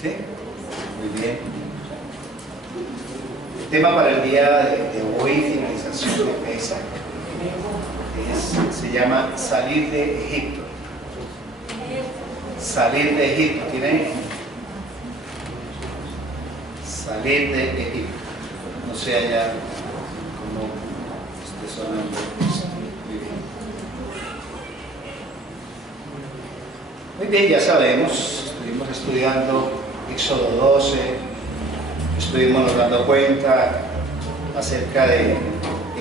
¿Sí? Muy bien. El tema para el día de hoy, finalización de mesa, se llama salir de Egipto. Salir de Egipto. ¿Tiene? Salir de Egipto. No sé allá cómo esté sonando esto. Muy bien, ya sabemos, estuvimos estudiando Éxodo 12, estuvimos dando cuenta acerca de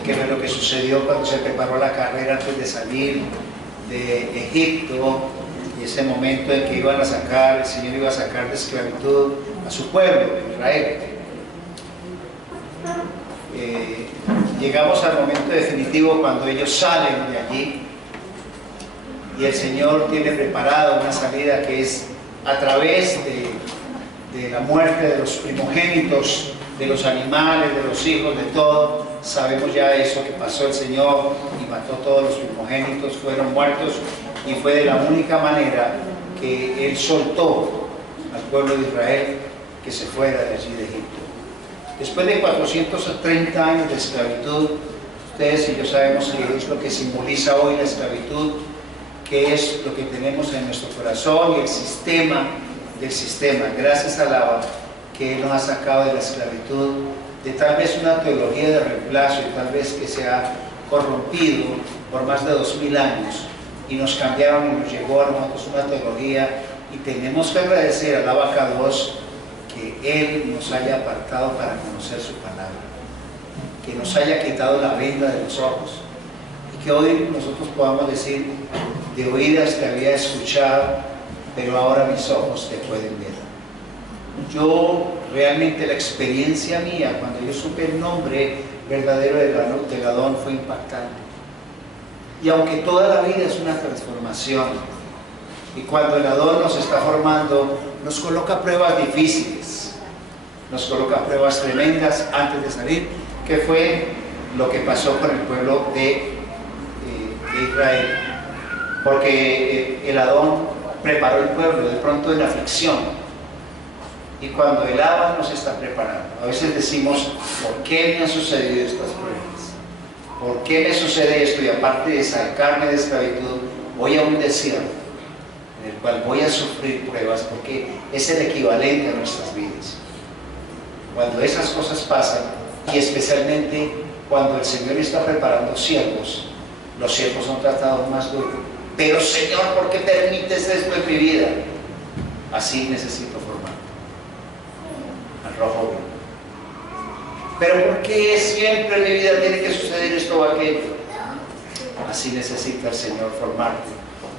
qué fue lo que sucedió cuando se preparó la carrera antes de salir de Egipto, y ese momento en que iban a sacar, el Señor iba a sacar de esclavitud a su pueblo, Israel. Llegamos al momento definitivo cuando ellos salen de allí y el Señor tiene preparada una salida que es a través de la muerte de los primogénitos, de los animales, de los hijos, de todo. Sabemos ya eso que pasó el Señor y mató todos los primogénitos, fueron muertos, y fue de la única manera que Él soltó al pueblo de Israel que se fuera de allí de Egipto. Después de 430 años de esclavitud, ustedes y yo sabemos que es lo que simboliza hoy la esclavitud, que es lo que tenemos en nuestro corazón y el sistema del sistema. Gracias a Alaba que Él nos ha sacado de la esclavitud, de tal vez una teología de reemplazo y tal vez que se ha corrompido por más de 2000 años, y nos cambiaron y nos llegó a nosotros una teología, y tenemos que agradecer a Alaba Kadosh que Él nos haya apartado para conocer su palabra, que nos haya quitado la venda de los ojos, y que hoy nosotros podamos decir: de oídas te había escuchado, pero ahora mis ojos te pueden ver. Yo realmente, la experiencia mía cuando yo supe el nombre verdadero del Adón fue impactante. Y aunque toda la vida es una transformación, y cuando el Adón nos está formando, nos coloca pruebas difíciles, nos coloca pruebas tremendas antes de salir, que fue lo que pasó con el pueblo de Israel. Porque el Adón preparó el pueblo de pronto en aflicción, y cuando el Abba nos está preparando, a veces decimos: ¿por qué me han sucedido estas pruebas? ¿Por qué me sucede esto? Y aparte de sacarme de esclavitud, voy a un desierto en el cual voy a sufrir pruebas, porque es el equivalente a nuestras vidas. Cuando esas cosas pasan, y especialmente cuando el Señor está preparando siervos, los siervos son tratados más duros. Pero Señor, ¿por qué permites esto en mi vida? Así necesito formar al rojo vivo. Pero ¿por qué siempre en mi vida tiene que suceder esto o aquello? Así necesita el Señor formarte,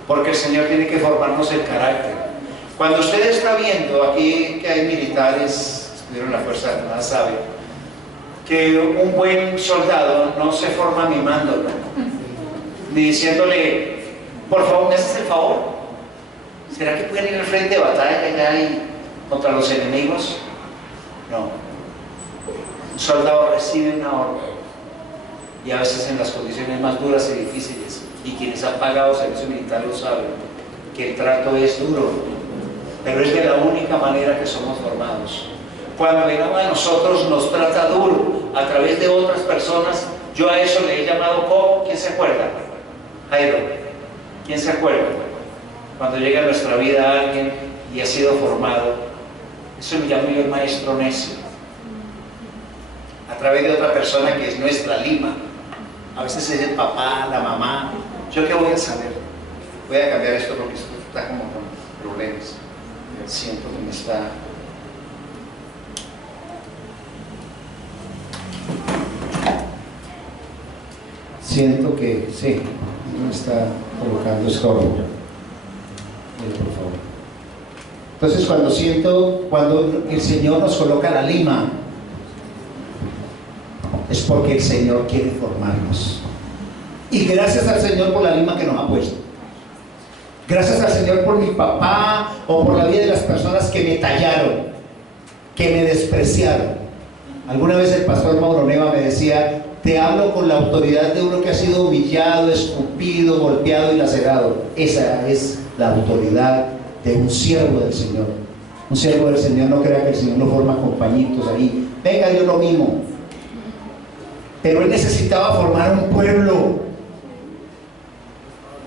porque el Señor tiene que formarnos el carácter. Cuando usted está viendo aquí que hay militares, estuvieron en la Fuerza Armada, sabe que un buen soldado no se forma mimándolo, ni diciéndole: por favor, ¿me haces el favor? ¿Será que pueden ir al frente de batalla allá y contra los enemigos? No. Un soldado recibe una orden, y a veces en las condiciones más duras y difíciles, y quienes han pagado servicio militar lo saben, que el trato es duro, pero es de la única manera que somos formados. Cuando el Abba de nosotros nos trata duro a través de otras personas, yo a eso le he llamado ¿cómo? ¿Quién se acuerda? Jairo. ¿Quién se acuerda? Cuando llega a nuestra vida alguien y ha sido formado, eso me llamo yo el maestro necio. A través de otra persona que es nuestra lima. A veces es el papá, la mamá. ¿Yo qué voy a saber? Voy a cambiar esto porque esto está como con problemas. Siento que me está... Siento que sí, me está colocando estorbo. Por favor. Entonces, cuando el Señor nos coloca la lima, es porque el Señor quiere formarnos. Y gracias al Señor por la lima que nos ha puesto. Gracias al Señor por mi papá, o por la vida de las personas que me tallaron, que me despreciaron. Alguna vez el pastor Mauro Neva me decía: te hablo con la autoridad de uno que ha sido humillado, escupido, golpeado y lacerado. Esa es la autoridad de un siervo del Señor. Un siervo del Señor no crea que el Señor no forma compañitos ahí. Venga, Dios lo mismo. Pero él necesitaba formar un pueblo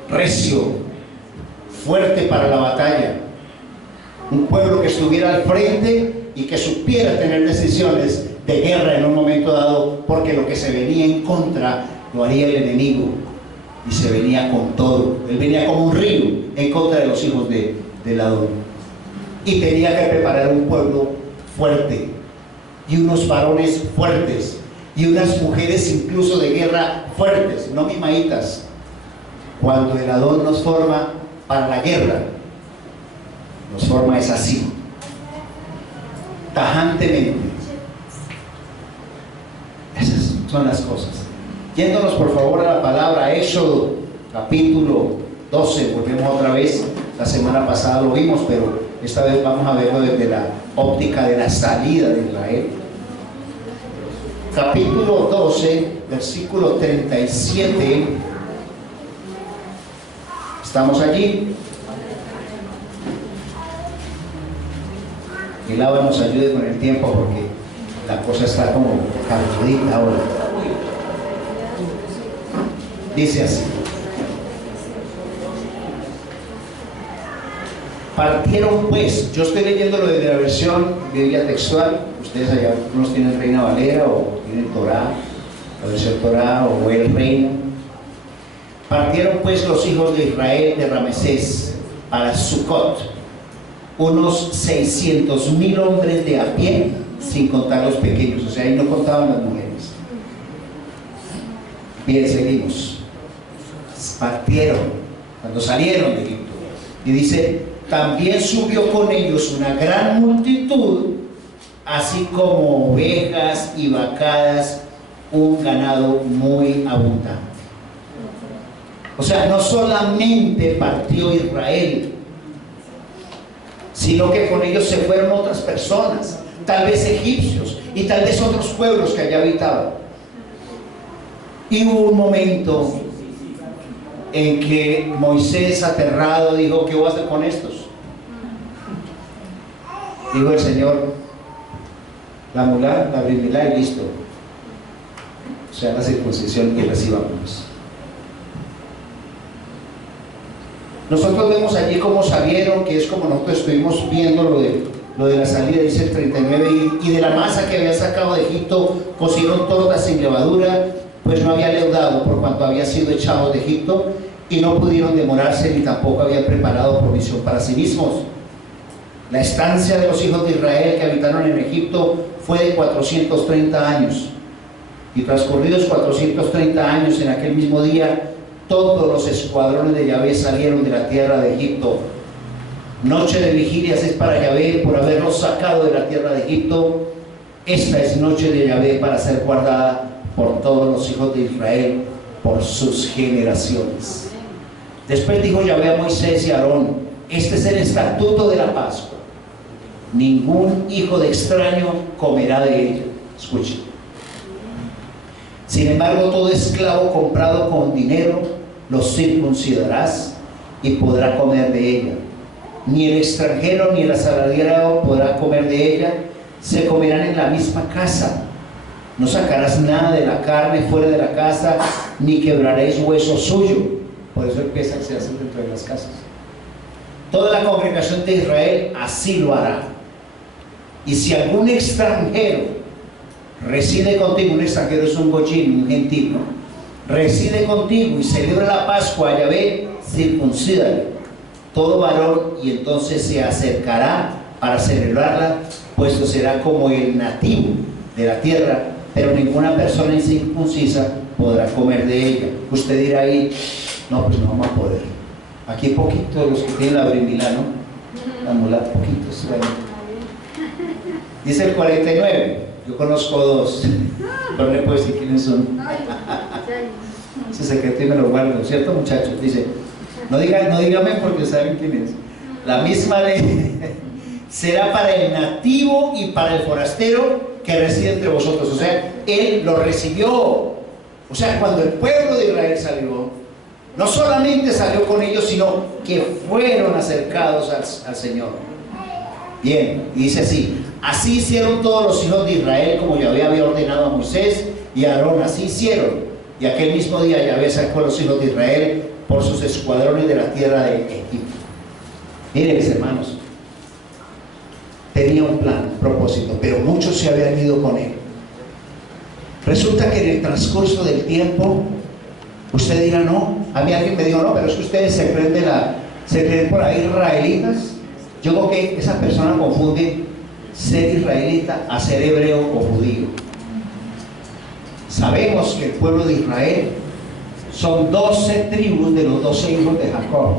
recio, fuerte para la batalla. Un pueblo que estuviera al frente y que supiera tener decisiones de guerra en un momento dado, porque lo que se venía en contra lo haría el enemigo. Y se venía con todo. Él venía como un río en contra de los hijos del Adón. Y tenía que preparar un pueblo fuerte, y unos varones fuertes, y unas mujeres incluso de guerra fuertes, no mimaditas. Cuando el Adón nos forma para la guerra, nos forma es así, tajantemente. Esas son las cosas. Yéndonos por favor a la palabra, Éxodo capítulo 12, volvemos otra vez. La semana pasada lo vimos, pero esta vez vamos a verlo desde la óptica de la salida de Israel. Capítulo 12, versículo 37. ¿Estamos allí? Que el agua nos ayude con el tiempo, porque la cosa está como calmadita ahora. Dice así: partieron pues, yo estoy leyéndolo desde la versión Biblia textual, ustedes allá unos tienen Reina Valera o tienen Torá, la versión Torá o el Reina. Partieron pues los hijos de Israel de Ramesés para Sucot, unos 600,000 hombres de a pie, sin contar los pequeños, o sea, ahí no contaban las mujeres. Bien, seguimos. Partieron cuando salieron de Egipto, y dice: también subió con ellos una gran multitud, así como ovejas y vacadas, un ganado muy abundante. O sea, no solamente partió Israel, sino que con ellos se fueron otras personas, tal vez egipcios y tal vez otros pueblos que allá habitaban. Y hubo un momento en que Moisés, aterrado, dijo: ¿qué voy a hacer con estos? Dijo el Señor: la mulá, la brimilá y listo. O sea, la circuncisión, y recibamos. Nosotros vemos allí cómo salieron, que es como nosotros estuvimos viendo lo de la salida, dice el 39, y de la masa que habían sacado de Egipto cocieron tortas sin levadura, pues no había leudado por cuanto había sido echados de Egipto, y no pudieron demorarse, ni tampoco habían preparado provisión para sí mismos. La estancia de los hijos de Israel que habitaron en Egipto fue de 430 años, y transcurridos 430 años, en aquel mismo día, todos los escuadrones de Yahvé salieron de la tierra de Egipto. Noche de vigilias es para Yahvé por haberlos sacado de la tierra de Egipto. Esta es noche de Yahvé para ser guardada por todos los hijos de Israel, por sus generaciones. Después dijo Yahvé a Moisés y a Aarón: este es el estatuto de la Pascua. Ningún hijo de extraño comerá de ella. Escuchen. Sin embargo, todo esclavo comprado con dinero los circuncidarás y podrá comer de ella. Ni el extranjero ni el asalariado podrá comer de ella. Se comerán en la misma casa. No sacarás nada de la carne fuera de la casa, ni quebraréis hueso suyo. Por eso empieza que se hace dentro de las casas. Toda la congregación de Israel así lo hará. Y si algún extranjero reside contigo, un extranjero es un gochín, un gentil, ¿no? Reside contigo y celebra la Pascua a Yahvé, circuncídale todo varón, y entonces se acercará para celebrarla, puesto será como el nativo de la tierra, pero ninguna persona incircuncisa podrá comer de ella. Usted dirá ahí: no, pues no vamos a poder. Aquí poquito los que tienen la brimilá, ¿no? La mulá, poquitos. Dice el 49. Yo conozco dos, pero no le puedo decir quiénes son. Ese secreto y me lo guardo, ¿cierto, muchachos? Dice: no dígame porque saben quién es. La misma ley será para el nativo y para el forastero que reside entre vosotros. O sea, él lo recibió. O sea, cuando el pueblo de Israel salió, no solamente salió con ellos, sino que fueron acercados al Señor. Bien, y dice así: así hicieron todos los hijos de Israel como Yahvé había ordenado a Moisés y a Aarón, así hicieron. Y aquel mismo día Yahvé sacó a los hijos de Israel por sus escuadrones de la tierra de Egipto. Miren, mis hermanos, tenía un plan, un propósito, pero muchos se habían ido con él. Resulta que en el transcurso del tiempo, usted dirá: no, a mí alguien me dijo: no, pero es que ustedes se creen por ahí israelitas. Yo creo que esa persona confunde ser israelita a ser hebreo o judío. Sabemos que el pueblo de Israel son 12 tribus de los 12 hijos de Jacob,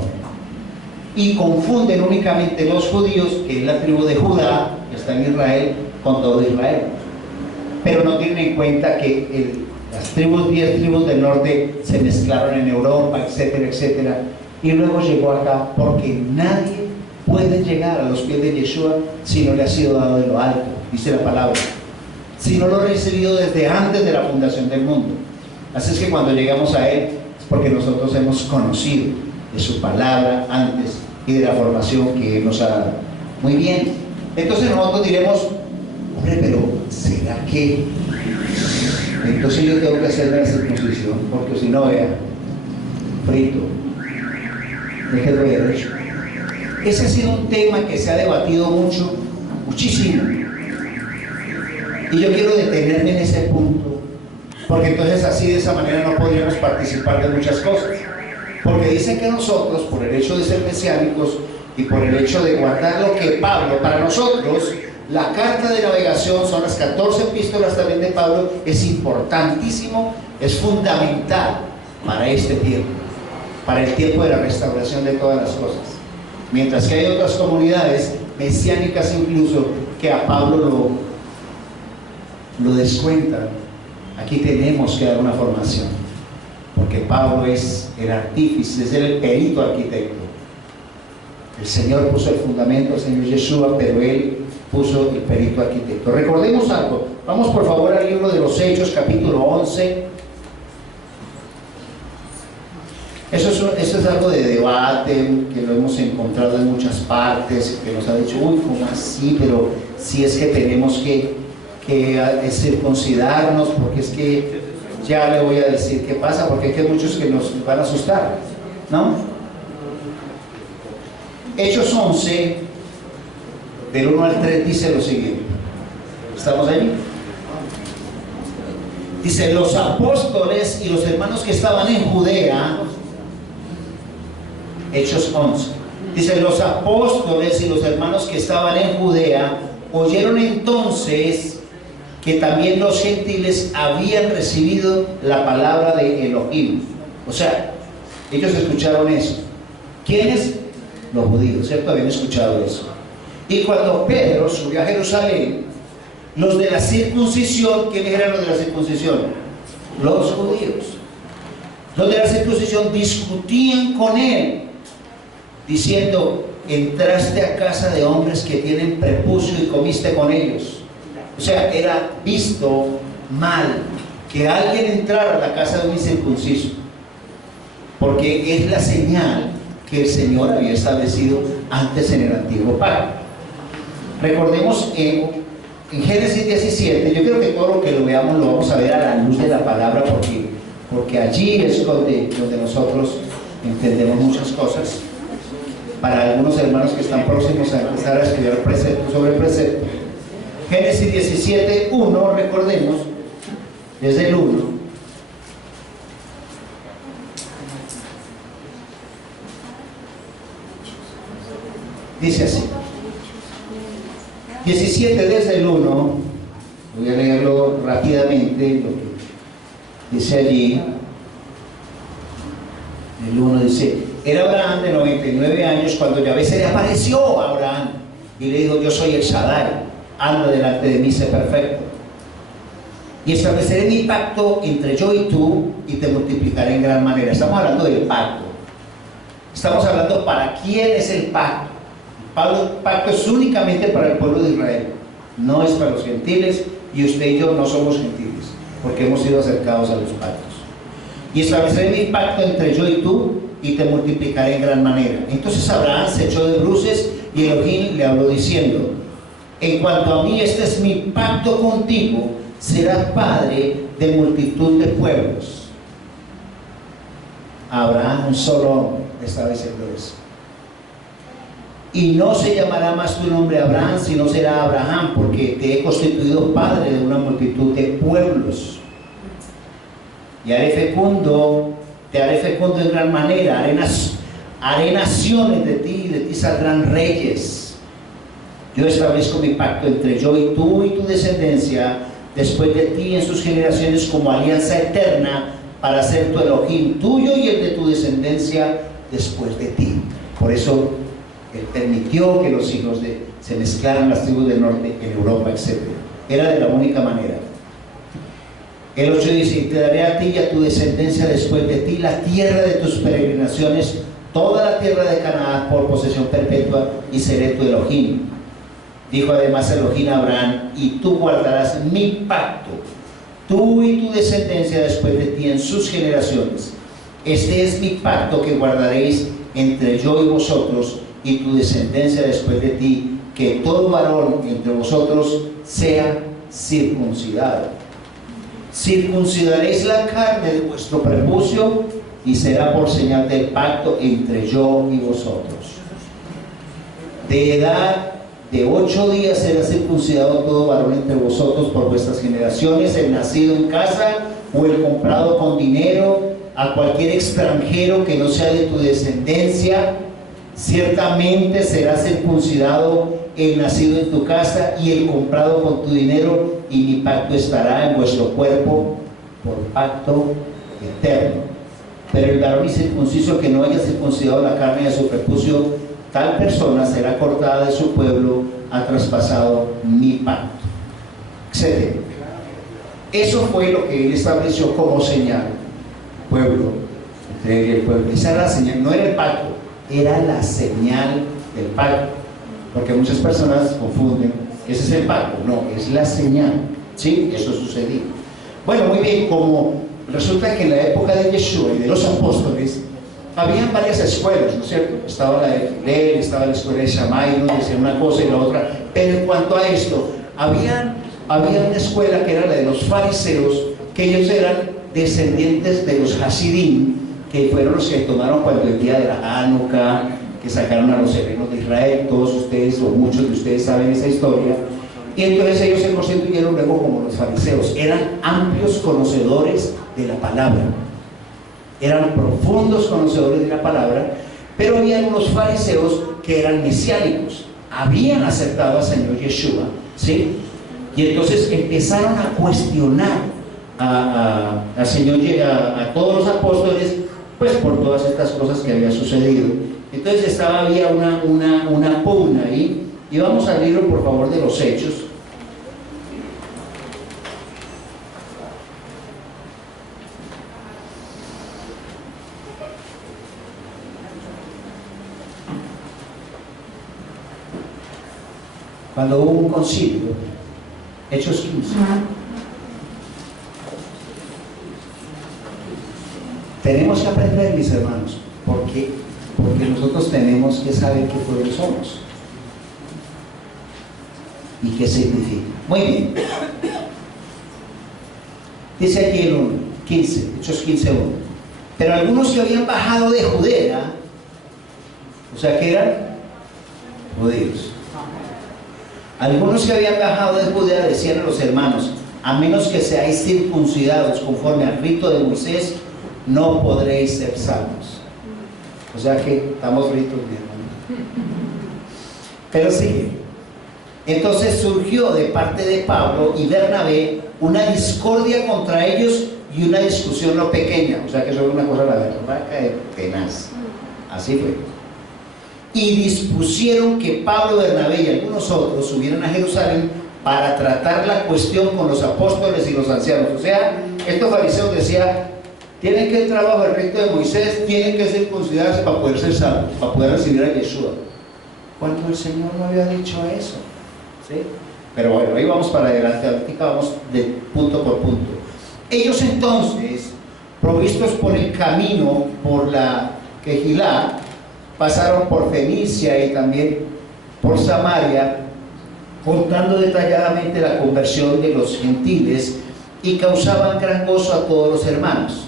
y confunden únicamente los judíos, que es la tribu de Judá, que está en Israel, con todo Israel. Pero no tienen en cuenta que las 10 tribus del norte se mezclaron en Europa, etcétera, etcétera, y luego llegó acá, porque nadie puede llegar a los pies de Yeshua si no le ha sido dado de lo alto, dice la palabra, si no lo ha recibido desde antes de la fundación del mundo. Así es que cuando llegamos a Él es porque nosotros hemos conocido de su palabra antes y de la formación que Él nos ha dado. Muy bien, entonces nosotros diremos: hombre, pero ¿será que entonces yo tengo que hacerme la circuncisión? Porque si no, vea, frito, déjelo derecho. Ese ha sido un tema que se ha debatido muchísimo, y yo quiero detenerme en ese punto, porque entonces así, de esa manera, no podríamos participar de muchas cosas. Porque dicen que nosotros, por el hecho de ser mesiánicos y por el hecho de guardar lo que Pablo, para nosotros, la carta de navegación, son las 14 epístolas también de Pablo, es importantísimo, es fundamental para este tiempo, para el tiempo de la restauración de todas las cosas. Mientras que hay otras comunidades mesiánicas incluso que a Pablo lo descuentan, aquí tenemos que dar una formación, porque Pablo es el artífice, es el perito arquitecto. El Señor puso el fundamento, el Señor Yeshua, pero Él puso el perito arquitecto. Recordemos algo. Vamos por favor al libro de los Hechos, capítulo 11. Eso es algo de debate, que lo hemos encontrado en muchas partes, que nos ha dicho: uy, ¿cómo así? Pero si es que tenemos que circuncidarnos, porque es que ya le voy a decir qué pasa, porque hay muchos que nos van a asustar, ¿no? Hechos 11, del 1 al 3, dice lo siguiente. ¿Estamos ahí? Dice: los apóstoles y los hermanos que estaban en Judea. Hechos 11. Dice: los apóstoles y los hermanos que estaban en Judea oyeron entonces que también los gentiles habían recibido la palabra de Elohim. O sea, ellos escucharon eso. ¿Quiénes? Los judíos, ¿cierto? Habían escuchado eso. Y cuando Pedro subió a Jerusalén, los de la circuncisión, ¿quiénes eran los de la circuncisión? Los judíos. Los de la circuncisión discutían con él, diciendo: entraste a casa de hombres que tienen prepucio y comiste con ellos. O sea, era visto mal que alguien entrara a la casa de un incircunciso, porque es la señal que el Señor había establecido antes en el antiguo pacto. Recordemos en Génesis 17, yo creo que todo lo que lo veamos lo vamos a ver a la luz de la palabra, porque allí es donde nosotros entendemos muchas cosas. Para algunos hermanos que están próximos a empezar a estudiar precepto sobre precepto, Génesis 17, 1, recordemos, desde el 1. Dice así: 17 desde el 1, voy a leerlo rápidamente, lo que dice allí. El 1 dice: era Abraham de 99 años cuando Yahvé se le apareció a Abraham y le dijo: yo soy el Shaddai, anda delante de mí, sé perfecto, y estableceré mi pacto entre yo y tú, y te multiplicaré en gran manera. Estamos hablando del pacto. Estamos hablando para quién es el pacto. El pacto es únicamente para el pueblo de Israel, no es para los gentiles, y usted y yo no somos gentiles, porque hemos sido acercados a los pactos. Y estableceré mi pacto entre yo y tú, y te multiplicaré en gran manera. Entonces Abraham se echó de bruces Y Elohim le habló diciendo: en cuanto a mí, este es mi pacto contigo, serás padre de multitud de pueblos. Abraham, un solo hombre, estaba diciendo eso. Y no se llamará más tu nombre Abraham, sino será Abraham, porque te he constituido padre de una multitud de pueblos. Y te haré fecundo en gran manera, haré naciones de ti, y de ti saldrán reyes. Yo establezco mi pacto entre yo y tu descendencia después de ti en sus generaciones como alianza eterna, para ser tu Elohim tuyo y el de tu descendencia después de ti. Por eso Él permitió que los hijos se mezclaran las tribus del norte en Europa, etc. Era de la única manera. El 8 dice: y te daré a ti y a tu descendencia después de ti la tierra de tus peregrinaciones, toda la tierra de Canaán por posesión perpetua, y seré tu Elohim. Dijo además Elohim a Abraham: y tú guardarás mi pacto, tú y tu descendencia después de ti en sus generaciones. Este es mi pacto que guardaréis entre yo y vosotros y tu descendencia después de ti, que todo varón entre vosotros sea circuncidado. Circuncidaréis la carne de vuestro prepucio, y será por señal del pacto entre yo y vosotros. De edad de 8 días será circuncidado todo varón entre vosotros por vuestras generaciones, el nacido en casa o el comprado con dinero, a cualquier extranjero que no sea de tu descendencia. Ciertamente será circuncidado el nacido en tu casa y el comprado con tu dinero, y mi pacto estará en vuestro cuerpo por pacto eterno. Pero el varón incircunciso que no haya circuncidado la carne de su prepucio, tal persona será cortada de su pueblo, ha traspasado mi pacto, etc. Eso fue lo que Él estableció como señal. Pueblo, entre él y el pueblo. Esa era la señal, no era el pacto, era la señal del pacto. Porque muchas personas confunden: ese es el pacto. No, es la señal. ¿Sí? Eso sucedió. Bueno, muy bien, como resulta que en la época de Yeshua y de los apóstoles habían varias escuelas, ¿no es cierto? Estaba la de Hillel, estaba la escuela de Shammai, uno decía una cosa y la otra. Pero en cuanto a esto, había una escuela que era la de los fariseos, que ellos eran descendientes de los Hasidim, que fueron los que tomaron cuando el día de la Hanukkah, que sacaron a los helenos de Israel. Todos ustedes, o muchos de ustedes, saben esa historia. Y entonces ellos se constituyeron luego como los fariseos. Eran amplios conocedores de la palabra, eran profundos conocedores de la palabra, pero había unos fariseos que eran mesiánicos, habían aceptado al Señor Yeshua, ¿sí? Y entonces empezaron a cuestionar al Señor, a todos los apóstoles, pues por todas estas cosas que había sucedido. Entonces había una pugna ahí. Y vamos al libro, por favor, de los Hechos. Cuando hubo un concilio, Hechos 15. Tenemos que aprender, mis hermanos, porque nosotros tenemos que saber qué pueblo somos y qué significa. Muy bien. Dice aquí el 15, Hechos 15:1. Pero algunos que habían bajado de Judea, o sea que eran judíos, algunos que habían bajado de Judea decían a los hermanos: a menos que seáis circuncidados conforme al rito de Moisés, no podréis ser salvos. O sea que estamos fritos, mi hermano. Pero sigue. Entonces surgió de parte de Pablo y Bernabé una discordia contra ellos y una discusión no pequeña. O sea que eso fue una cosa, la verdad, tenaz. Así fue. Y dispusieron que Pablo, Bernabé y algunos otros subieran a Jerusalén para tratar la cuestión con los apóstoles y los ancianos. O sea, estos fariseos decían: tienen que entrar bajo el rito de Moisés, tienen que circuncidarse para poder ser salvos, para poder recibir a Yeshua. Cuando el Señor no había dicho eso, ¿sí? Pero bueno, ahí vamos para adelante, ahorita vamos de punto por punto. Ellos entonces, provistos por el camino, por la Quejilá, pasaron por Fenicia y también por Samaria, contando detalladamente la conversión de los gentiles, y causaban gran gozo a todos los hermanos.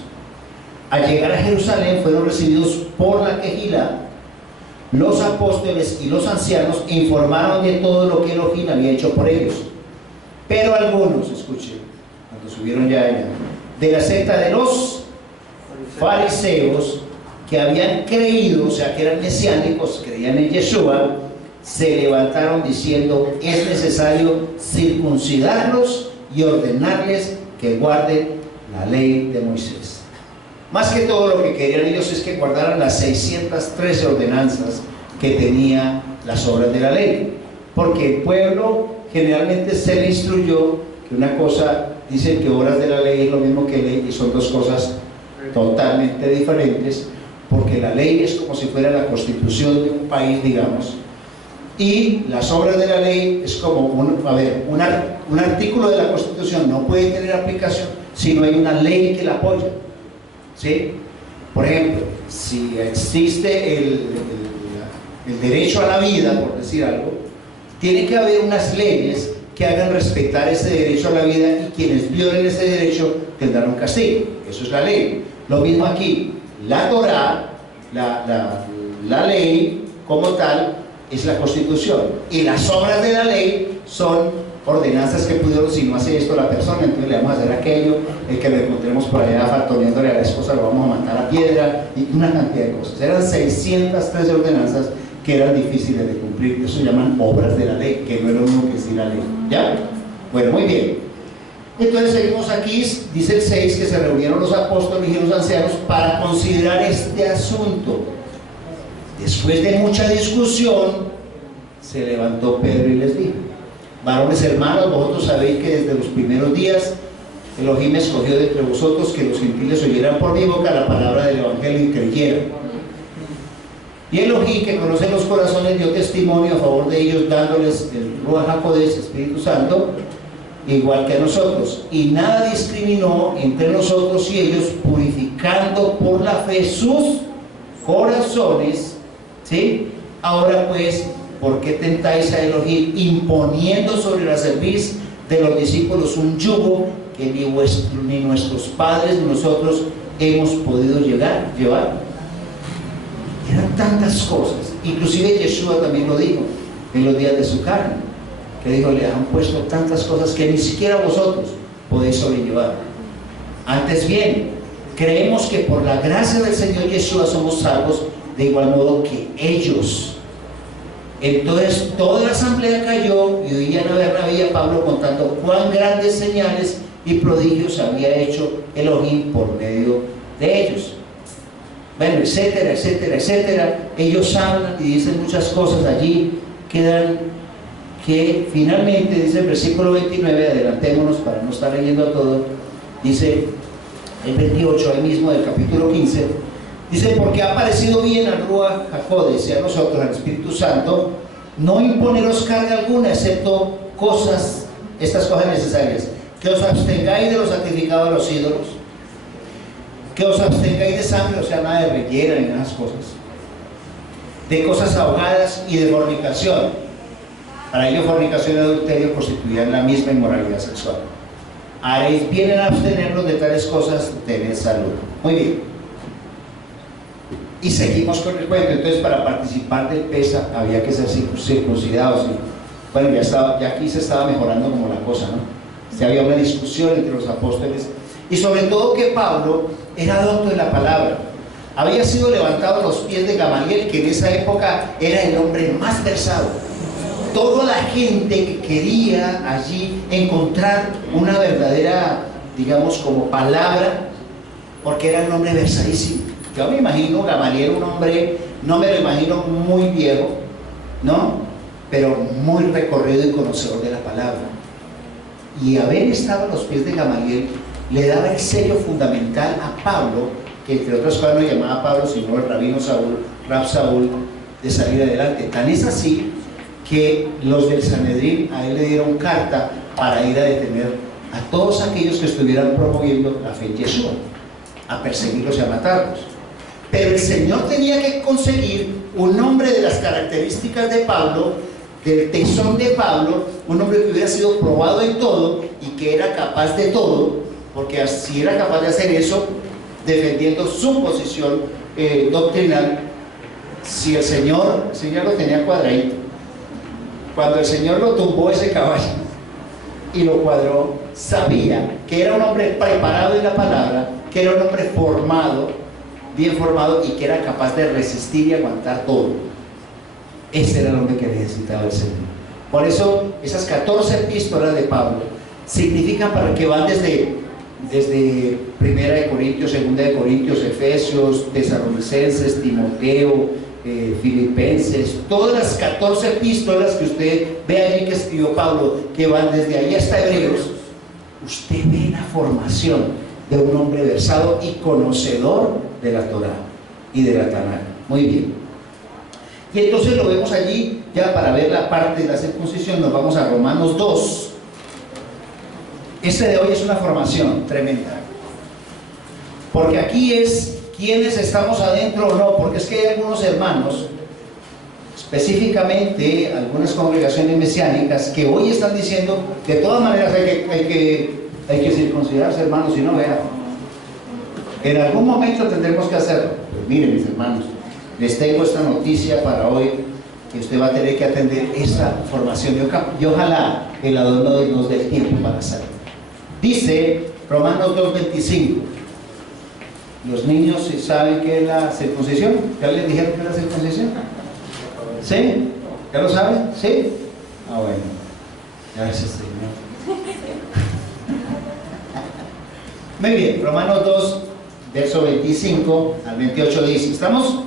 Al llegar a Jerusalén fueron recibidos por la quejilá. Los apóstoles y los ancianos informaron de todo lo que Elohim había hecho por ellos. Pero algunos, escuchen, cuando subieron ya allá, de la secta de los fariseos, que habían creído, o sea que eran mesiánicos, creían en Yeshua, se levantaron diciendo: es necesario circuncidarlos y ordenarles que guarden la ley de Moisés. Más que todo, lo que querían ellos es que guardaran las 613 ordenanzas que tenía las obras de la ley, porque el pueblo generalmente se le instruyó que una cosa, dicen que obras de la ley es lo mismo que ley, y son dos cosas totalmente diferentes, porque la ley es como si fuera la constitución de un país, digamos, y las obras de la ley es como un artículo de la Constitución no puede tener aplicación si no hay una ley que la apoya, ¿sí? Por ejemplo, si existe el derecho a la vida, por decir algo, tiene que haber unas leyes que hagan respetar ese derecho a la vida, y quienes violen ese derecho tendrán un castigo. Eso es la ley. Lo mismo aquí, la Torá, la ley como tal, es la Constitución, y las obras de la ley son ordenanzas que pudieron, si no hace esto la persona, entonces le vamos a hacer aquello, el que lo encontremos por allá faltoneándole a la esposa lo vamos a matar a piedra, y una cantidad de cosas. Eran 613 ordenanzas que eran difíciles de cumplir. Eso se llaman obras de la ley, que no es lo mismo que decir la ley. ¿Ya? Bueno, muy bien. Entonces seguimos aquí, dice el 6, que se reunieron los apóstoles y los ancianos para considerar este asunto. Después de mucha discusión, se levantó Pedro y les dijo: varones hermanos, vosotros sabéis que desde los primeros días Elohim escogió de entre vosotros que los gentiles oyeran por mi boca la palabra del evangelio y creyeran. Y Elohim, que conoce los corazones, dio testimonio a favor de ellos, dándoles el Ruach HaKodesh, Espíritu Santo, igual que a nosotros, y nada discriminó entre nosotros y ellos, purificando por la fe sus corazones. ¿Sí? Ahora pues, ¿por qué tentáis a Elohim, imponiendo sobre la cerviz de los discípulos un yugo que ni nuestros padres ni nosotros hemos podido llevar? Eran tantas cosas. Inclusive Yeshua también lo dijo en los días de su carne, que dijo: le han puesto tantas cosas que ni siquiera vosotros podéis sobrellevar. Antes bien, creemos que por la gracia del Señor Yeshua somos salvos, de igual modo que ellos. Entonces toda la asamblea cayó y oían a Bernabé y a Pablo contando cuán grandes señales y prodigios había hecho Elohim por medio de ellos. Bueno, etcétera, etcétera, etcétera. Ellos hablan y dicen muchas cosas allí, que finalmente, dice el versículo 29, adelantémonos para no estar leyendo todo, dice el 28, ahí mismo del capítulo 15, dice: porque ha parecido bien al Ruach HaKodesh y a nosotros, al Espíritu Santo, no imponeros carga alguna, excepto estas cosas necesarias: que os abstengáis de los sacrificados a los ídolos, que os abstengáis de sangre, o sea, nada de rellena ni nada de esas cosas, de cosas ahogadas y de fornicación. Para ello, fornicación y adulterio constituían la misma inmoralidad sexual. Haréis bien en abstenerlos de tales cosas, tened salud. Muy bien. Y seguimos con el cuento. Entonces, para participar del Pesa había que ser circuncidados. ¿Sí? Bueno, ya aquí se estaba mejorando como la cosa, ¿no? Ya había una discusión entre los apóstoles, y sobre todo que Pablo era docto de la palabra. Había sido levantado a los pies de Gamaliel, que en esa época era el hombre más versado. Toda la gente que quería allí encontrar una verdadera, digamos, como palabra, porque era un hombre versadísimo. Yo me imagino Gamaliel, un hombre, no me lo imagino muy viejo, ¿no? Pero muy recorrido y conocedor de la palabra. Y haber estado a los pies de Gamaliel le daba el sello fundamental a Pablo, que entre otras cosas no llamaba Pablo, sino el rabino Saúl, Rab Saúl, de salir adelante. Tan es así que los del Sanedrín a él le dieron carta para ir a detener a todos aquellos que estuvieran promoviendo la fe en Yeshua, a perseguirlos y a matarlos. Pero el Señor tenía que conseguir un hombre de las características de Pablo, del tesón de Pablo, un hombre que hubiera sido probado en todo y que era capaz de todo, porque así era capaz de hacer eso, defendiendo su posición doctrinal. Si el Señor lo tenía cuadradito, cuando el Señor lo tumbó ese caballo y lo cuadró, sabía que era un hombre preparado en la palabra, que era un hombre formado, bien formado, y que era capaz de resistir y aguantar todo. Ese era el hombre que necesitaba el Señor. Por eso esas 14 epístolas de Pablo significan para que van desde Primera de Corintios, Segunda de Corintios, Efesios, Tesalonicenses, Timoteo, Filipenses, todas las 14 epístolas que usted ve allí que escribió Pablo, que van desde ahí hasta Hebreos. Usted ve la formación de un hombre versado y conocedor de la Torá y de la Tanakh. Muy bien. Y entonces lo vemos allí, ya para ver la parte de la circuncisión, nos vamos a Romanos 2. Este de hoy es una formación tremenda. Porque aquí es quiénes estamos adentro o no, porque es que hay algunos hermanos, específicamente algunas congregaciones mesiánicas, que hoy están diciendo, de todas maneras hay que circuncidarse, hermanos, si no, vean. En algún momento tendremos que hacerlo. Pues miren, mis hermanos, les tengo esta noticia para hoy, que usted va a tener que atender esta formación y ojalá el adorno nos dé tiempo para hacerlo. Dice Romanos 2:25. Los niños saben qué es la circuncisión. ¿Ya les dijeron qué es la circuncisión? ¿Sí? ¿Ya lo saben? ¿Sí? Ah, bueno. Gracias, Señor. Muy bien, Romanos 2, verso 25 al 28 dice, ¿estamos?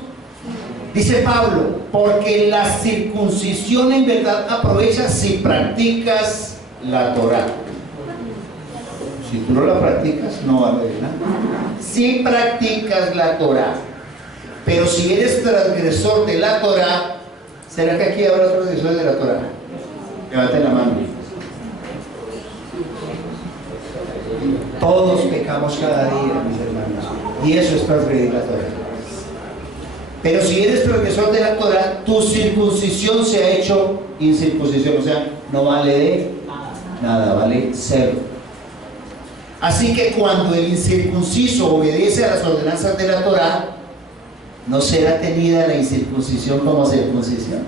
Dice Pablo, porque la circuncisión en verdad aprovecha si practicas la Torá. Si tú no la practicas, no vale de nada. Si practicas la Torá, pero si eres transgresor de la Torá, ¿será que aquí habrá transgresores de la Torá? Levanten la mano. Todos pecamos cada día, mis hermanos, y eso es transgredir la Torá. Pero si eres transgresor de la Torá, tu circuncisión se ha hecho incircuncisión, o sea, no vale de nada, vale cero. Así que cuando el incircunciso obedece a las ordenanzas de la Torá, ¿no será tenida la incircuncisión como circuncisión?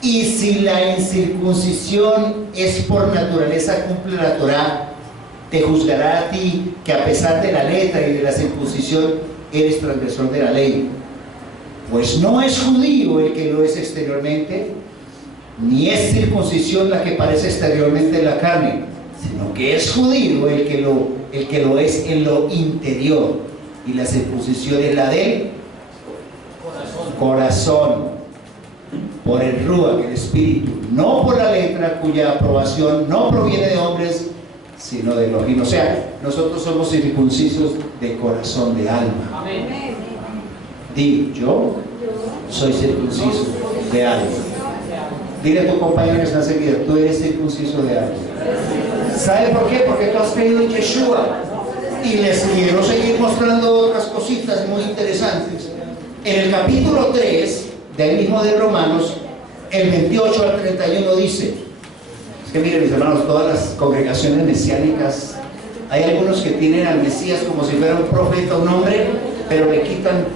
Y si la incircuncisión es por naturaleza cumple la Torá, te juzgará a ti que a pesar de la letra y de la circuncisión eres transgresor de la ley. Pues no es judío el que lo es exteriormente, ni es circuncisión la que parece exteriormente en la carne, sino que es judío el que lo es en lo interior, y la circuncisión es la del corazón, por el Ruach, el espíritu, no por la letra, cuya aprobación no proviene de hombres, sino de Elohim. O sea, nosotros somos circuncisos de corazón, de alma. Amén. Di, yo soy circunciso de alma. Dile a tu compañero que está seguido, tú eres circunciso de alma. ¿Sabe por qué? Porque tú has creído en Yeshua. Y les quiero seguir mostrando otras cositas muy interesantes. En el capítulo 3 del mismo de Romanos, el 28 al 31 dice, es que miren mis hermanos, todas las congregaciones mesiánicas, hay algunos que tienen al Mesías como si fuera un profeta, un hombre, pero le quitan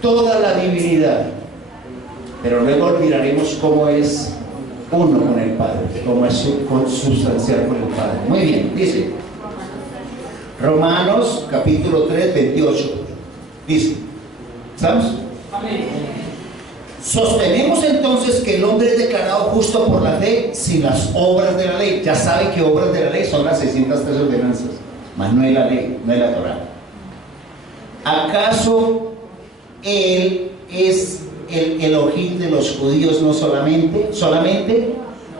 toda la divinidad. Pero luego miraremos cómo es uno con el Padre, cómo es consubstancial con el Padre. Muy bien, dice Romanos capítulo 3, 28. Dice, ¿estamos? Amén. Sostenemos entonces que el hombre es declarado justo por la fe sin las obras de la ley. Ya saben que obras de la ley son las 603 ordenanzas, mas no es la ley, no es la Torá. ¿Acaso él es el Elohim de los judíos no solamente?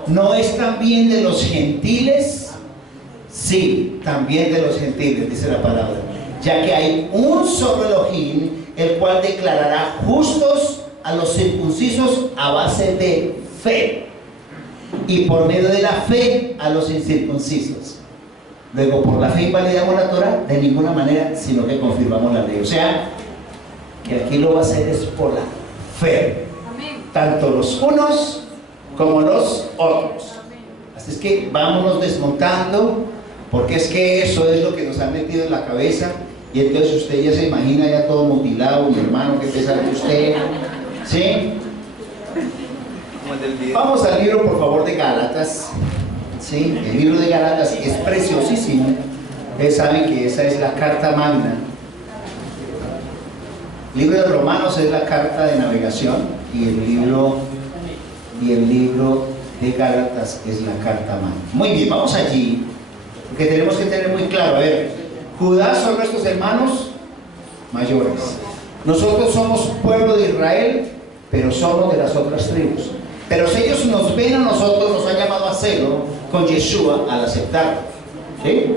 ¿No es también de los gentiles? Sí, también de los gentiles, dice la palabra. Ya que hay un solo Elohim, el cual declarará justos a los circuncisos a base de fe, y por medio de la fe a los incircuncisos. Luego, por la fe invalidamos la Torá, de ninguna manera, sino que confirmamos la ley. O sea, que aquí lo va a hacer es por la fe. Amén. tanto los unos como los otros. Así es que vámonos desmontando, porque es que eso es lo que nos han metido en la cabeza, y entonces usted ya se imagina ya todo mutilado, mi hermano, que pesar que usted, ¿sí? Vamos al libro, por favor, de Gálatas, ¿sí? El libro de Gálatas es preciosísimo. Ustedes saben que esa es la carta magna. El libro de Romanos es la carta de navegación, y el libro de Gálatas es la carta magna. Muy bien, vamos allí, porque tenemos que tener muy claro, a ver, Judá son nuestros hermanos mayores. Nosotros somos pueblo de Israel, pero somos de las otras tribus. Pero si ellos nos ven a nosotros, nos han llamado a hacerlo con Yeshua al aceptarlo, ¿sí?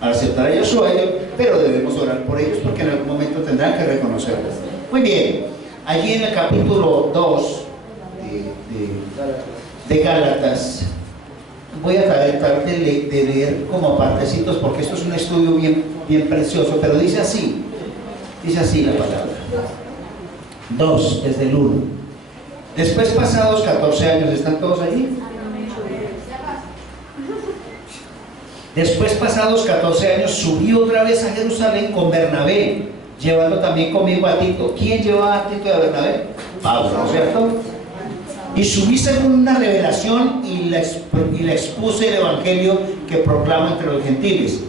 Al aceptar a Yeshua, pero debemos orar por ellos porque en algún momento tendrán que reconocerlo. Muy bien, allí en el capítulo 2 de Gálatas, voy a tratar de leer como partecitos, porque esto es un estudio bien precioso, pero dice así la palabra. 2, desde el 1. Después, pasados 14 años, ¿están todos allí? Después, pasados 14 años, subí otra vez a Jerusalén con Bernabé, llevando también conmigo a Tito. ¿Quién llevaba a Tito y a Bernabé? Pablo, ¿no es cierto? Y subí según una revelación y le expuse el evangelio que proclamo entre los gentiles,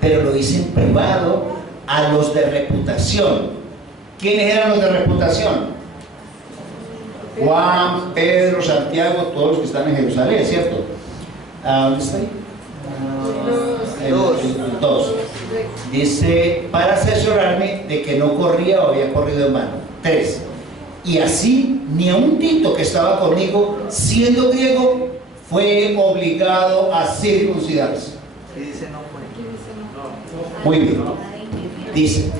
pero lo hice en privado a los de reputación. ¿Quiénes eran los de reputación? Juan, Pedro, Santiago, todos los que están en Jerusalén, ¿cierto? ¿Dónde está ahí? El 2. Dice, para asesorarme de que no corría o había corrido en vano. 3. Y así, ni a un Tito que estaba conmigo, siendo griego, fue obligado a circuncidarse. ¿Qué dice no fue? Muy bien. Dice,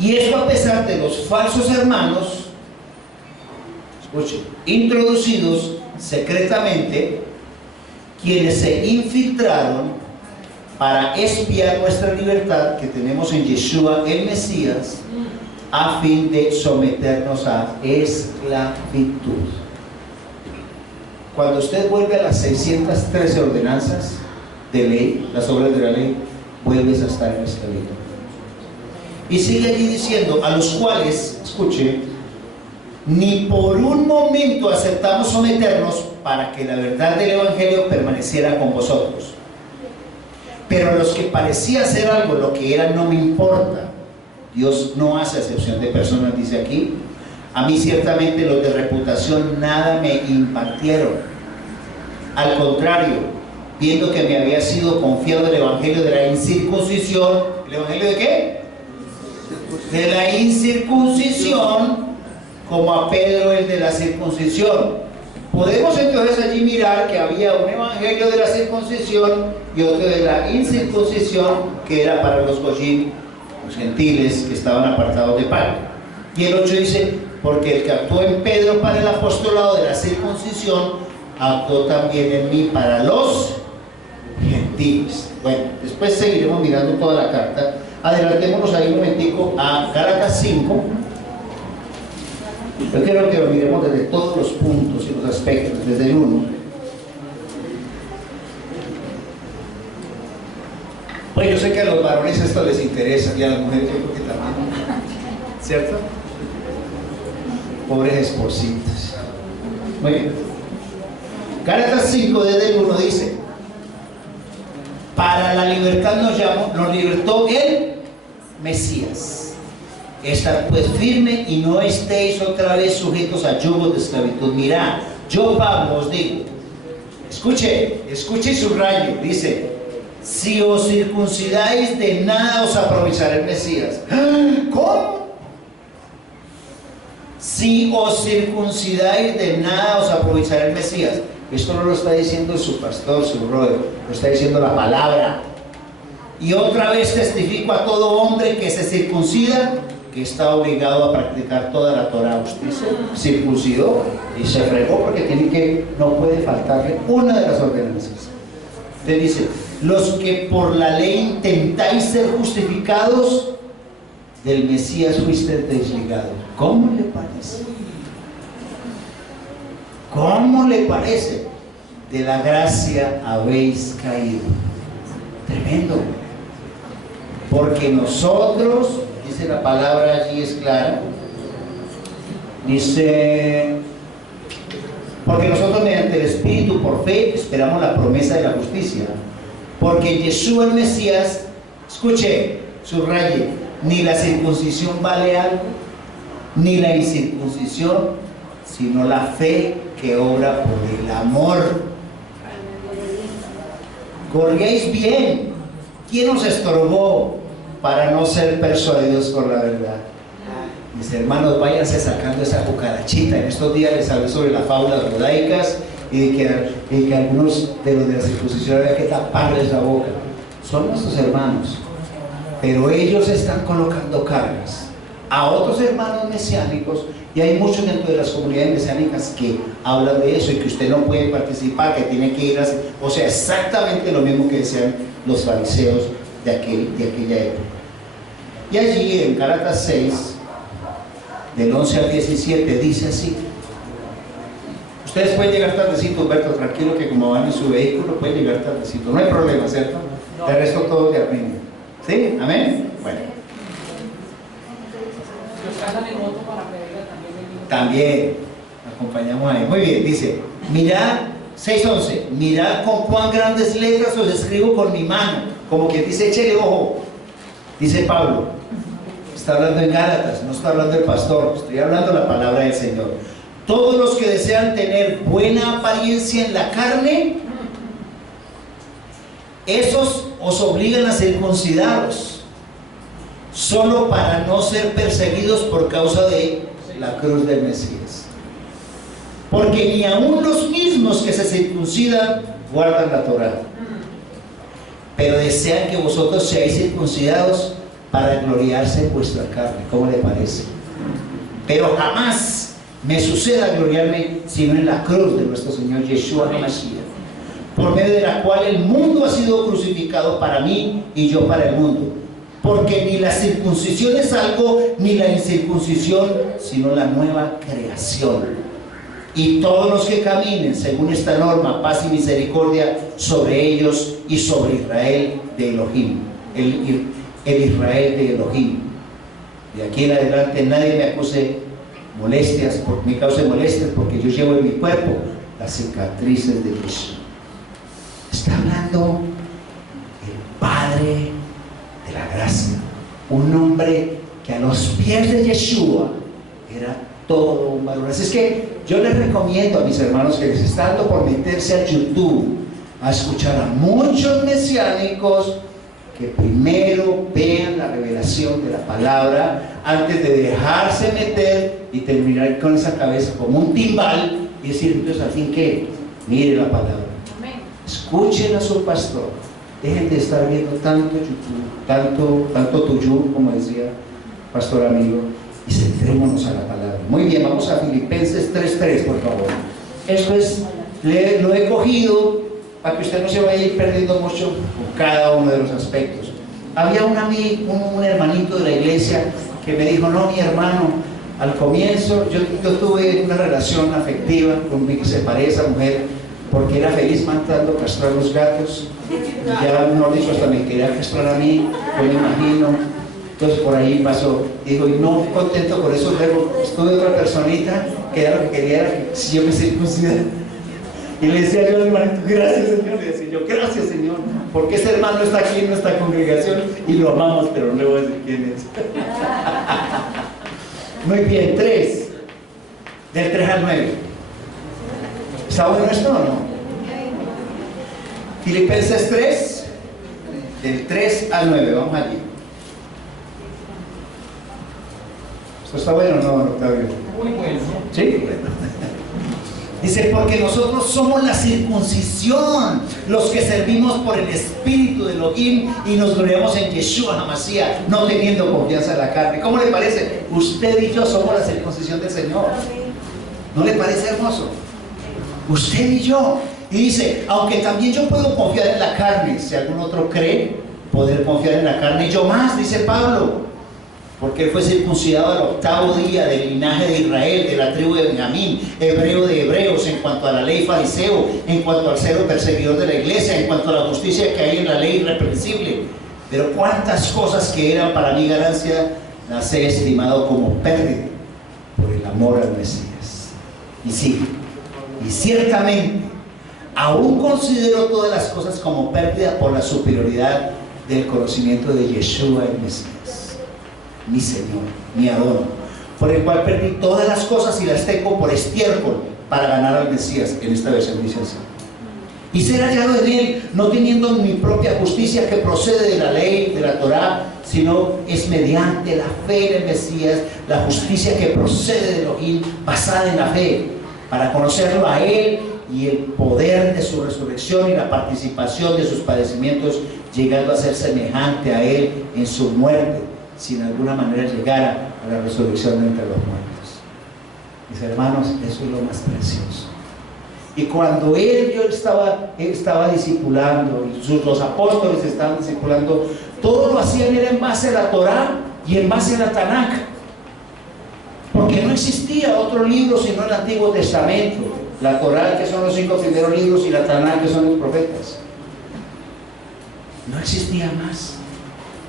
y esto a pesar de los falsos hermanos, escuchen, introducidos secretamente, quienes se infiltraron para espiar nuestra libertad que tenemos en Yeshua el Mesías, a fin de someternos a esclavitud. Cuando usted vuelve a las 613 ordenanzas de ley, las obras de la ley, vuelves a estar en esclavitud. Y sigue allí diciendo, a los cuales, escuche, ni por un momento aceptamos someternos para que la verdad del Evangelio permaneciera con vosotros. Pero a los que parecía ser algo, lo que eran no me importa. Dios no hace acepción de personas, dice aquí. A mí ciertamente los de reputación nada me impartieron. Al contrario, viendo que me había sido confiado el evangelio de la incircuncisión. ¿El evangelio de qué? De la incircuncisión, como a Pedro el de la circuncisión. Podemos entonces allí mirar que había un evangelio de la circuncisión y otro de la incircuncisión, que era para los goyim, los gentiles que estaban apartados de pan. Y el 8 dice, porque el que actuó en Pedro para el apostolado de la circuncisión, actuó también en mí para los gentiles. Bueno, después seguiremos mirando toda la carta. Adelantémonos ahí un momentico a Gálatas 5. Yo quiero que lo miremos desde todos los puntos y los aspectos, desde el 1. Pues yo sé que a los varones esto les interesa y a las mujeres yo creo que también, ¿cierto? Pobres espositas. Muy bien. Gálatas 5 desde el 1 dice, para la libertad nos libertó el Mesías. Estad pues firme y no estéis otra vez sujetos a yugos de esclavitud. Mirad, yo Pablo os digo, escuche y subraye, dice, si os circuncidáis de nada os aprovechará el Mesías. ¿Cómo? Si os circuncidáis de nada os aprovechará el Mesías. Esto no lo está diciendo su pastor, su brother, lo está diciendo la palabra. Y otra vez testifico a todo hombre que se circuncida, que está obligado a practicar toda la Torah. Usted se circuncidó y se fregó porque no puede faltarle una de las ordenanzas. Usted dice, los que por la ley intentáis ser justificados, del Mesías fuiste desligado. ¿Cómo le parece? ¿Cómo le parece? De la gracia habéis caído. Tremendo. Porque nosotros, dice la palabra allí, es clara, dice, porque nosotros mediante el Espíritu por fe esperamos la promesa de la justicia. Porque Yeshua el Mesías, escuche, subraye, ni la circuncisión vale algo, ni la incircuncisión, sino la fe que obra por el amor. Corríais bien. ¿Quién os estorbó para no ser persuadidos por la verdad? Mis hermanos, váyanse sacando esa cucarachita. En estos días les hablé sobre las fábulas judaicas y de que algunos de los de la circuncisión había que taparles la boca. Son nuestros hermanos, pero ellos están colocando cargas a otros hermanos mesiánicos, y hay muchos dentro de las comunidades mesiánicas que hablan de eso y que usted no puede participar, que tiene que ir a hacer, o sea, exactamente lo mismo que decían los fariseos de aquella época. Y allí en Gálatas 6, del 11 al 17, dice así. Ustedes pueden llegar tardecito, Humberto, tranquilo, que como van en su vehículo pueden llegar tardecito, no hay problema, ¿cierto? No. De resto todo te aprende. ¿Sí? ¿Amén? Bueno. También acompañamos ahí. Muy bien, dice, mirad, 6:11, mirad con cuán grandes letras os escribo con mi mano, como que dice, échele ojo, dice Pablo. Está hablando en Gálatas, no está hablando el pastor, estoy hablando la palabra del Señor. Todos los que desean tener buena apariencia en la carne, esos os obligan a circuncidaros, solo para no ser perseguidos por causa de la cruz del Mesías. Porque ni aun los mismos que se circuncidan guardan la Torá, pero desean que vosotros seáis circuncidados para gloriarse en vuestra carne. ¿Cómo le parece? Pero jamás me suceda gloriarme sino en la cruz de nuestro Señor Yeshua HaMashiach, por medio de la cual el mundo ha sido crucificado para mí y yo para el mundo. Porque ni la circuncisión es algo, ni la incircuncisión, sino la nueva creación. Y todos los que caminen según esta norma, paz y misericordia sobre ellos y sobre Israel de Elohim, el Israel de Elohim. De aquí en adelante nadie me acuse molestias, me cause molestias, porque yo llevo en mi cuerpo las cicatrices de Jesús. Está hablando el Padre de la gracia, un hombre que a los pies de Yeshua era todo un valor. Así es que yo les recomiendo a mis hermanos que les está dando por meterse a YouTube a escuchar a muchos mesiánicos que primero vean la revelación de la palabra antes de dejarse meter y terminar con esa cabeza como un timbal y decir, Dios, al fin que mire la palabra. Escuchen a su pastor, dejen de estar viendo tanto YouTube, tanto tuyo, como decía pastor amigo, y centrémonos a la palabra. Muy bien, vamos a Filipenses 3:3, por favor. Esto es, lo he cogido para que usted no se vaya a ir perdiendo mucho con cada uno de los aspectos. Había un hermanito de la iglesia que me dijo, no, mi hermano, al comienzo yo tuve una relación afectiva con mi que separé a esa mujer porque era feliz mandando castrar los gatos, ya no dicho, hasta me quería castrar a mí, yo me imagino. Entonces por ahí pasó, digo, y no contento con eso, luego estuve otra personita que era lo que quería, era que si yo me circuncidara. Y le decía yo al hermanito, gracias Señor, le decía yo, gracias Señor, porque ese hermano está aquí en nuestra congregación y lo amamos, pero no le voy a decir quién es. Muy bien, 3, del 3 al 9. ¿Está bueno esto o no? Filipenses 3, del 3 al 9, vamos allí. ¿Esto está bueno o no, Octavio? Muy bueno. Sí, bueno. Dice, porque nosotros somos la circuncisión, los que servimos por el Espíritu de Elohim y nos gloriamos en Yeshua HaMashiach, no teniendo confianza en la carne. ¿Cómo le parece? Usted y yo somos la circuncisión del Señor. ¿No le parece hermoso? Usted y yo. Y dice, aunque también yo puedo confiar en la carne, si algún otro cree poder confiar en la carne, yo más, dice Pablo. porque él fue circuncidado al 8º día del linaje de Israel, de la tribu de Benjamín, hebreo de hebreos, en cuanto a la ley fariseo, en cuanto al celo perseguidor de la iglesia, en cuanto a la justicia que hay en la ley irreprensible. Pero cuántas cosas que eran para mí ganancia, las he estimado como pérdida por el amor al Mesías. Y sí, y ciertamente, aún considero todas las cosas como pérdida por la superioridad del conocimiento de Yeshua el Mesías, mi Señor, mi Adón, por el cual perdí todas las cosas y las tengo por estiércol para ganar al Mesías. En esta versión dice así: y ser hallado en él, no teniendo mi propia justicia que procede de la ley, de la Torá, sino es mediante la fe en el Mesías, la justicia que procede de Elohim, basada en la fe, para conocerlo a él y el poder de su resurrección y la participación de sus padecimientos, llegando a ser semejante a él en su muerte, si en alguna manera llegara a la resurrección de entre los muertos. Mis hermanos, eso es lo más precioso. Y cuando yo estaba discipulando, y los apóstoles estaban discipulando, todo lo hacían era en base a la Torá y en base a la Tanakh, porque no existía otro libro sino el Antiguo Testamento. La Torá, que son los 5 primeros libros, y la Tanakh, que son los profetas. No existía más.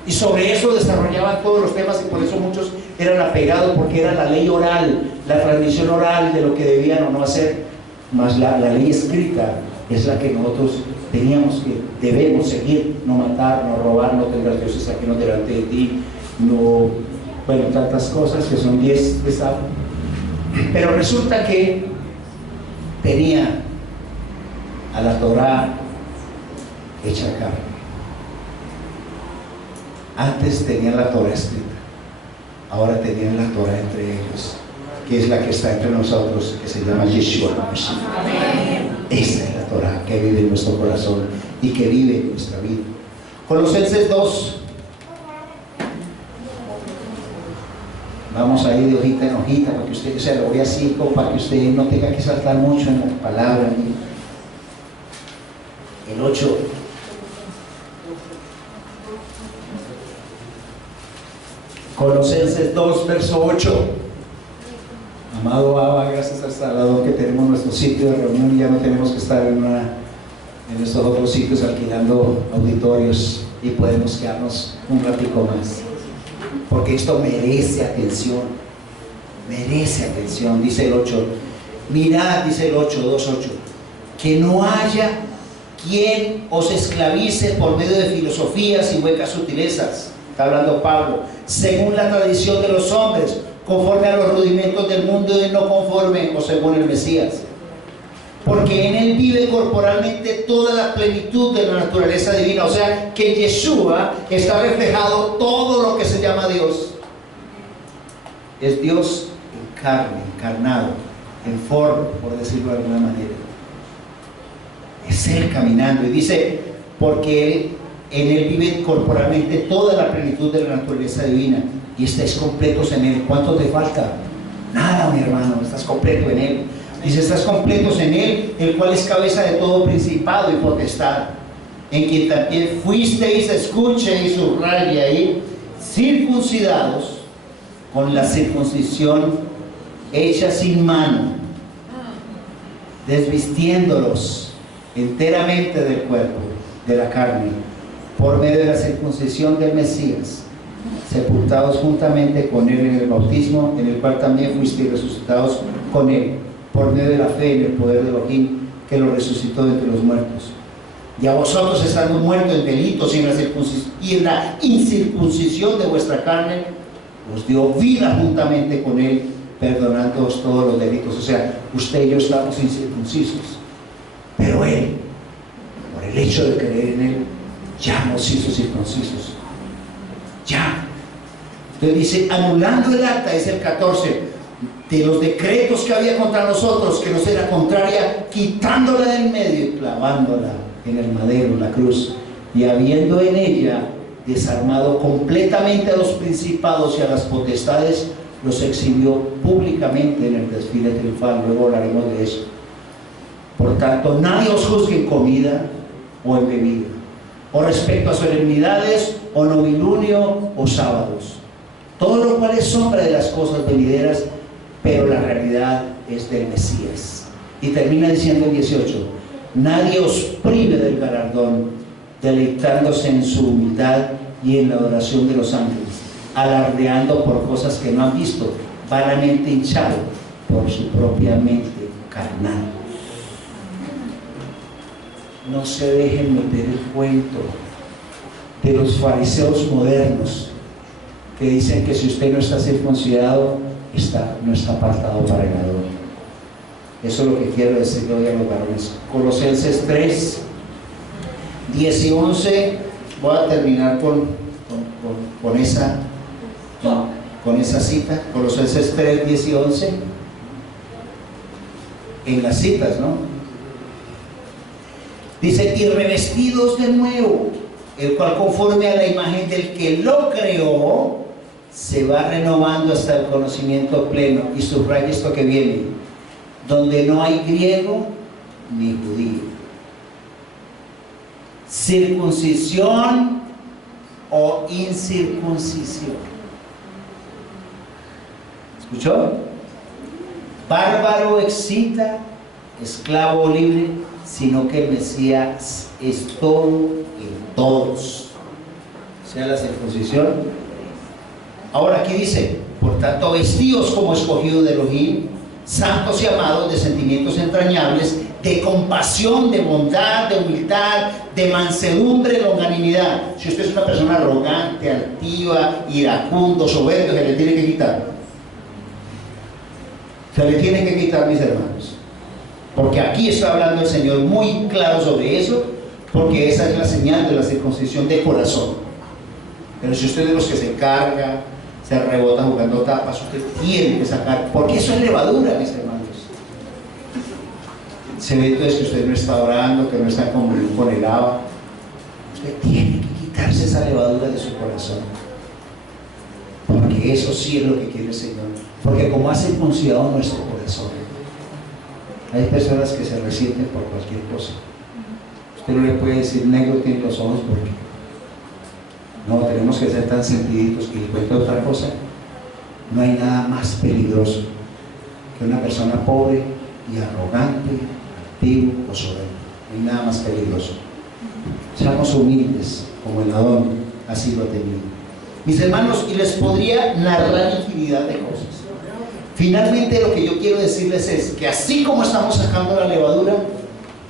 Y sobre eso desarrollaban todos los temas, y por eso muchos eran apegados, porque era la ley oral, la transmisión oral de lo que debían o no hacer. Más la ley escrita es la que nosotros debemos seguir: no matar, no robar, no tendrás dioses ajenos delante de ti, no, bueno, tantas cosas que son 10 de esa. Pero resulta que tenía a la Torá hecha carne. Antes tenían la Torá escrita, ahora tenían la Torá entre ellos, que es la que está entre nosotros, que se llama Yeshua Mashiach. Esa es la Torá que vive en nuestro corazón y que vive en nuestra vida. Colosenses 2. Vamos a ir de hojita en hojita, para que usted, o sea, lo voy así, como para que usted no tenga que saltar mucho en la palabra. El 8. Colosenses 2, verso 8. Amado Abba, gracias al Salvador que tenemos nuestro sitio de reunión y ya no tenemos que estar en estos otros sitios alquilando auditorios, y podemos quedarnos un ratico más, porque esto merece atención, dice el 8. Mirad, dice el 8, 2:8, que no haya quien os esclavice por medio de filosofías y huecas sutilezas, está hablando Pablo, según la tradición de los hombres, conforme a los rudimentos del mundo y no conforme o según el Mesías, porque en él vive corporalmente toda la plenitud de la naturaleza divina. O sea que en Yeshua está reflejado todo lo que se llama Dios. Es Dios en carne, encarnado, en forma, por decirlo de alguna manera. Es él caminando, y dice, porque en él vive corporalmente toda la plenitud de la naturaleza divina, y estáis completos en él. ¿Cuánto te falta? Nada, mi hermano, estás completo en él. Dice, estás completos en él, el cual es cabeza de todo principado y potestad, en quien también fuisteis, escuche y subraye ahí, circuncidados con la circuncisión hecha sin mano, desvistiéndolos enteramente del cuerpo, de la carne, por medio de la circuncisión del Mesías, sepultados juntamente con él en el bautismo, en el cual también fuisteis resucitados con él, por medio de la fe en el poder de Elohim, que lo resucitó de entre los muertos. Y a vosotros, estando muertos en delitos y en la incircuncisión de vuestra carne, os dio vida juntamente con él, perdonándoos todos los delitos. O sea, usted y yo estamos incircuncisos, pero él, por el hecho de creer en él, ya nos hizo circuncisos. Ya. Entonces dice, anulando el acta, es el 14, de los decretos que había contra nosotros, que nos era contraria, quitándola del medio y clavándola en el madero, en la cruz, y habiendo en ella desarmado completamente a los principados y a las potestades, los exhibió públicamente en el desfile triunfal. Luego hablaremos de eso. Por tanto, nadie os juzgue en comida o en bebida, o respecto a solemnidades, o novilunio, o sábados, todo lo cual es sombra de las cosas venideras, pero la realidad es del Mesías. Y termina diciendo el 18: nadie os prive del galardón, deleitándose en su humildad y en la adoración de los ángeles, alardeando por cosas que no han visto, vanamente hinchado por su propia mente carnal. No se dejen meter el cuento de los fariseos modernos que dicen que si usted no está circuncidado, no está apartado para el adorno. Eso es lo que quiero decirle hoy a los varones. Colosenses 3, 10 y 11. Voy a terminar con esa cita. Colosenses 3, 10 y 11. En las citas, ¿no? Dice: y revestidos de nuevo, el cual conforme a la imagen del que lo creó, se va renovando hasta el conocimiento pleno. Y subraya esto que viene: donde no hay griego ni judío, circuncisión o incircuncisión. ¿Escuchó? Bárbaro, excita, esclavo o libre, sino que el Mesías es todo en todos. Sea la circuncisión. Ahora aquí dice: por tanto, vestidos como escogidos de Elohim, santos y amados, de sentimientos entrañables, de compasión, de bondad, de humildad, de mansedumbre, longanimidad. Si usted es una persona arrogante, altiva, iracundo, soberbio, se le tiene que quitar. Se le tiene que quitar, mis hermanos. Porque aquí está hablando el Señor muy claro sobre eso, porque esa es la señal de la circuncisión de corazón. Pero si usted es de los que se carga, se rebota jugando tapas, usted tiene que sacar, porque eso es levadura, mis hermanos. Se ve entonces que usted no está orando, que no está en comunión con el Abba. Usted tiene que quitarse esa levadura de su corazón, porque eso sí es lo que quiere el Señor. Porque como ha circuncidado nuestro corazón, hay personas que se resienten por cualquier cosa. Usted no le puede decir: negro tiene los ojos, porque no, tenemos que ser tan sentiditos. Y le cuento otra cosa: no hay nada más peligroso que una persona pobre y arrogante, altivo o soberbio. No hay nada más peligroso. Seamos humildes como el Adón así lo ha tenido. Mis hermanos, y les podría narrar infinidad de cosas. Finalmente, lo que yo quiero decirles es que así como estamos sacando la levadura,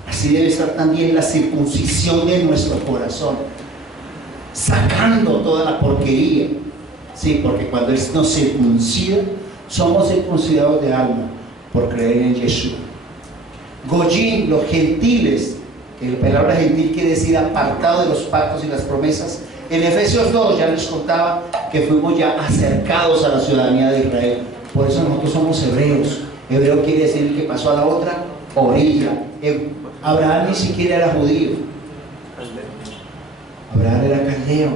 así debe estar también la circuncisión de nuestro corazón, sacando toda la porquería. Sí, porque cuando Él nos circuncida, somos circuncidados de alma por creer en Yeshua. Goyim, los gentiles, que la palabra gentil quiere decir apartado de los pactos y las promesas. En Efesios 2 ya les contaba que fuimos ya acercados a la ciudadanía de Israel. Por eso nosotros somos hebreos. Hebreo quiere decir que pasó a la otra orilla. Abraham ni siquiera era judío. Abraham era caldeo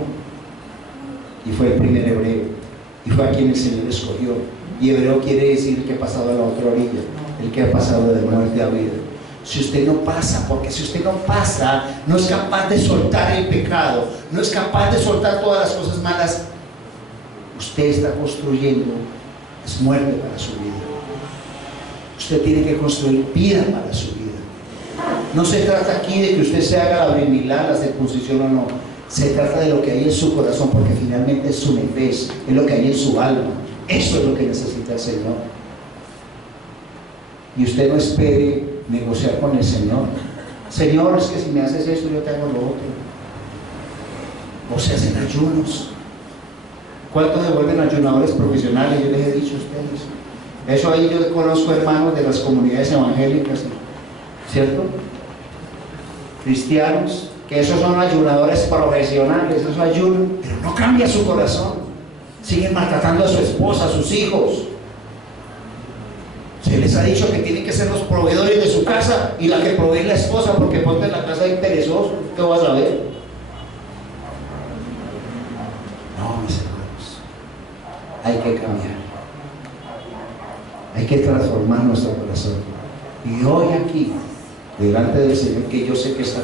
y fue el primer hebreo, y fue a quien el Señor escogió. Y hebreo quiere decir que ha pasado a la otra orilla, el que ha pasado de muerte a vida. Si usted no pasa, porque si usted no pasa, no es capaz de soltar el pecado, no es capaz de soltar todas las cosas malas, usted está construyendo es muerte para su vida. Usted tiene que construir vida para su vida. No se trata aquí de que usted se haga la brit milá, la circuncisión o no. Se trata de lo que hay en su corazón, porque finalmente es su nefes, es lo que hay en su alma. Eso es lo que necesita el Señor. Y usted no espere negociar con el Señor. Señor, es que si me haces esto, yo te hago lo otro. O se hacen ayunos. ¿Cuántos se vuelven ayunadores profesionales? Yo les he dicho a ustedes. Eso ahí yo conozco hermanos de las comunidades evangélicas, ¿cierto? Cristianos, que esos son ayunadores profesionales, esos ayunan, pero no cambia su corazón. Siguen maltratando a su esposa, a sus hijos. Se les ha dicho que tienen que ser los proveedores de su casa y la que provee es la esposa, porque ponte en la casa ahí perezoso, ¿qué vas a ver? No, mis hermanos, hay que cambiar, hay que transformar nuestro corazón. Y hoy aquí, delante del Señor, que yo sé que está,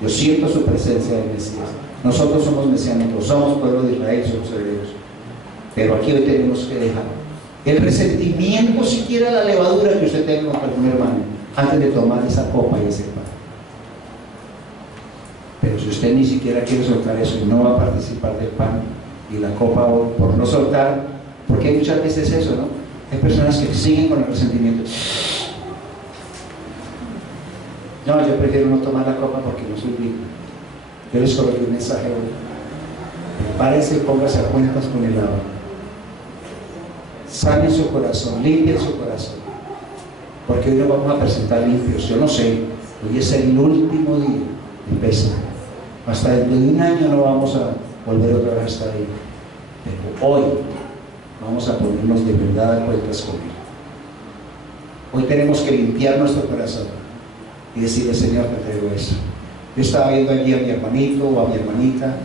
yo siento su presencia del Mesías. Nosotros somos mesiánicos, somos pueblo de Israel, somos hebreos. Pero aquí hoy tenemos que dejar el resentimiento, siquiera la levadura que usted tenga con algún hermano, antes de tomar esa copa y ese pan. Pero si usted ni siquiera quiere soltar eso y no va a participar del pan y la copa por no soltar, porque hay muchas veces eso, ¿no? Hay personas que siguen con el resentimiento. No, yo prefiero no tomar la copa porque no soy digno. Yo les coloqué un mensaje hoy. Prepárense y pónganse a cuentas con el agua. Sanen su corazón, limpien su corazón. Porque hoy nos vamos a presentar limpios. Yo no sé, hoy es el último día de Pesaj. Hasta dentro de un año no vamos a volver otra vez a estar ahí. Pero hoy vamos a ponernos de verdad a cuentas con Él. Hoy tenemos que limpiar nuestro corazón y decirle: Señor, te traigo eso. Yo estaba viendo allí a mi hermanito o a mi hermanita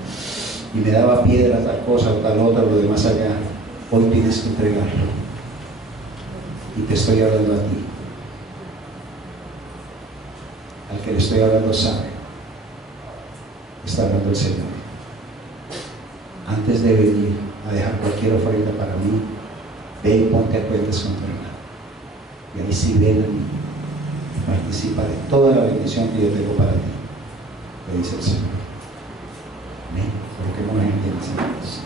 y me daba piedra tal cosa o tal otra, lo demás allá. Hoy tienes que entregarlo. Y te estoy hablando a ti. Al que le estoy hablando sabe. Está hablando el Señor. Antes de venir a dejar cualquier ofrenda para mí, ve y ponte a cuentas con tu hermano. Y ahí sí ven a mí. Participa de toda la bendición que yo tengo para ti. Le dice el Señor. Amén. Porque no hay gente,